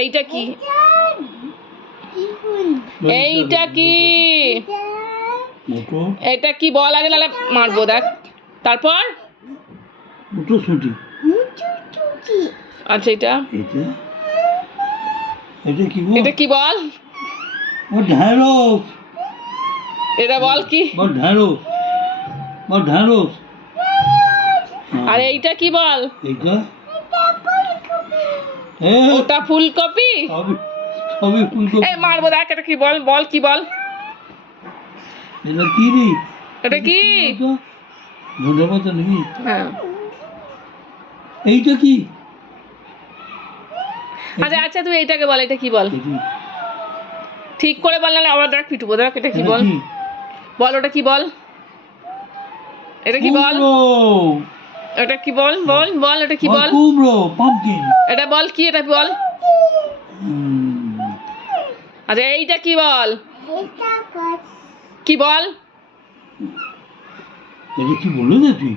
এইটা কি? এইটা কি? এটা কি বল আগে, নাহলে মারবো। দেখ তারপর আচ্ছা এটা এটা কি বল? ঢ্যাঁড়স। এটা বল কি? ঢ্যাঁড়স। আর এইটা কি বল? এইটা ওটা ফুলকপি। সবই ফুলকপি। এই মারবো। দেখ এটা কি বল? বল কি বল? এটা কি রে? এটা কি? ধনেপাতা নাকি? হ্যাঁ। এইটা কি? আচ্ছা আচ্ছা তুই এইটাকে বল, এটা কি বল? ঠিক করে বল, নাহলে আবার দেখ পিটুবো। দেখ এটা কি বল? বল ওটা কি বল? এটা কি বল? এটা কি বল? বল বল এটা কি বল? কুমড়ো, পাম্পকিন। এটা বল কি? এটা বল। আচ্ছা এইটা কি বল? কি বল? এটা কি বলে না তুই?